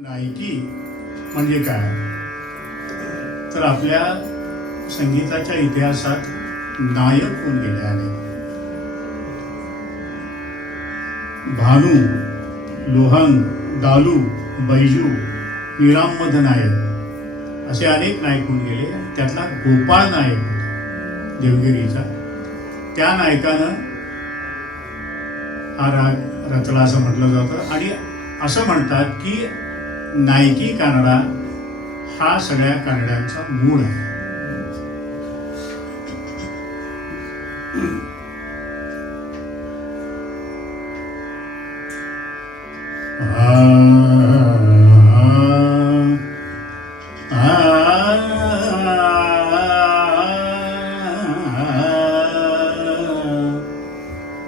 Nike म्हणजे काय? तर आपल्या संगीताच्या इतिहासात नायक होऊन गेले अनेक. भानू, लोहंग, दालू, बैजू, हिरामद नायक असे अनेक नायक होऊन गेले. त्यातला गोपाळ नायक होता देवगिरीचा. त्या नायकानं हा राग रचला असं म्हटलं जातं आणि असं म्हणतात की नायकी कानडा हा सगळ्या कानड्यांचा मूळ आहे.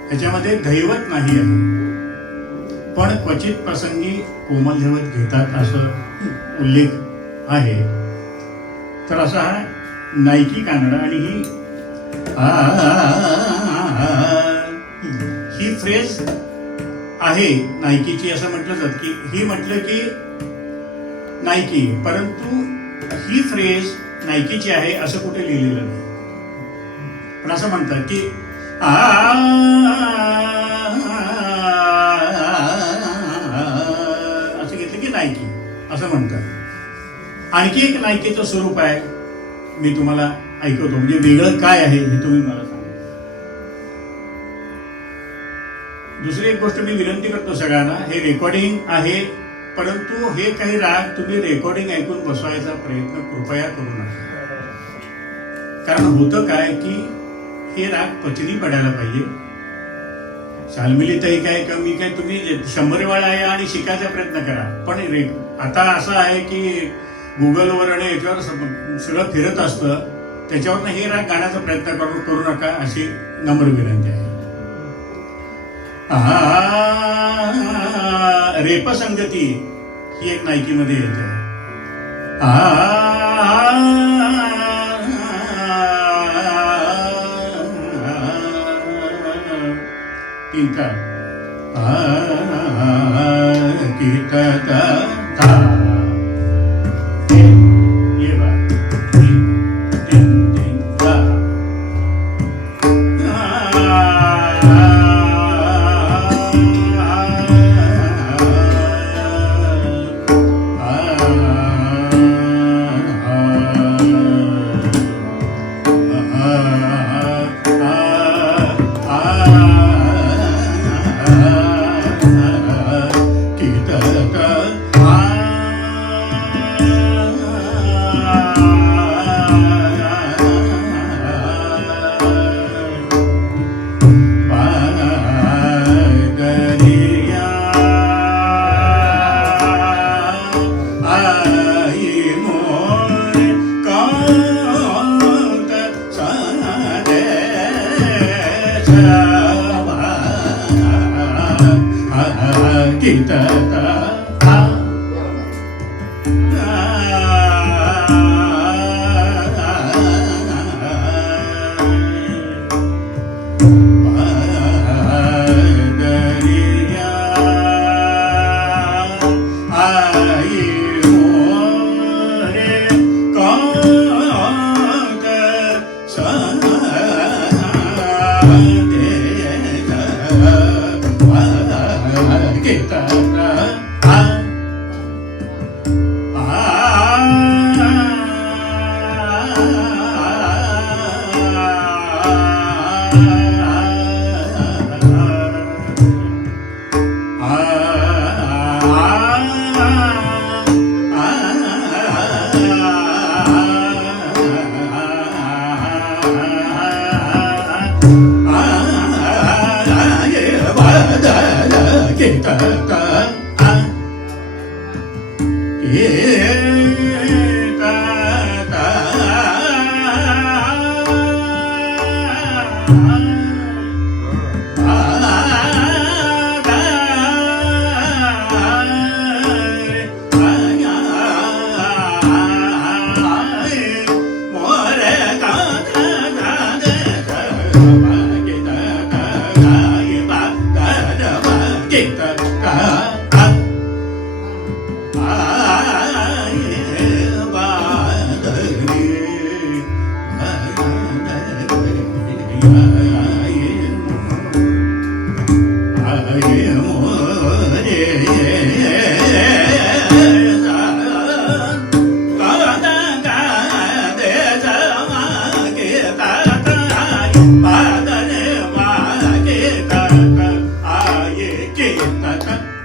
ह्याच्यामध्ये दैवत नाही आहे, पण क्वचित प्रसंगी कोमल दैवत घेतात असं उल्लेख आहे. तर असा हा नायकी कानडा आणि ही फ्रेज आहे नायकीची असं म्हटलं जातं की ही म्हटलं की नायकी, परंतु ही फ्रेज नायकीची आहे असं कुठे लिहिलेलं नाही. पण असं म्हणतात की असं घेतलं की नायकी असं म्हणतात. आणखी एक नायकीचं स्वरूप आहे, मी तुम्हाला ऐकवतो. म्हणजे वेगळं काय आहे हे तुम्ही मला सांगा. दुसरी एक गोष्ट मी विनंती करतो सगळ्यांना, हे रेकॉर्डिंग आहे, परंतु हे काही राग तुम्ही रेकॉर्डिंग ऐकून बसवायचा प्रयत्न कृपया करू नका. कारण होतं काय की हे राग पचनी पडायला पाहिजे. शालमिलीतही काय कमी काय, तुम्ही 100 वेळा आहे आणि शिकायचा प्रयत्न करा. पण आता असं आहे की गुगलवर आणि याच्यावर सगळं फिरत असतं, त्याच्यावरनं हे राग गाण्याचा प्रयत्न करू नका अशी नम्र विनंती आहे. रेपसंगती ही एक नायकीमध्ये येते. तीन का Ah येतात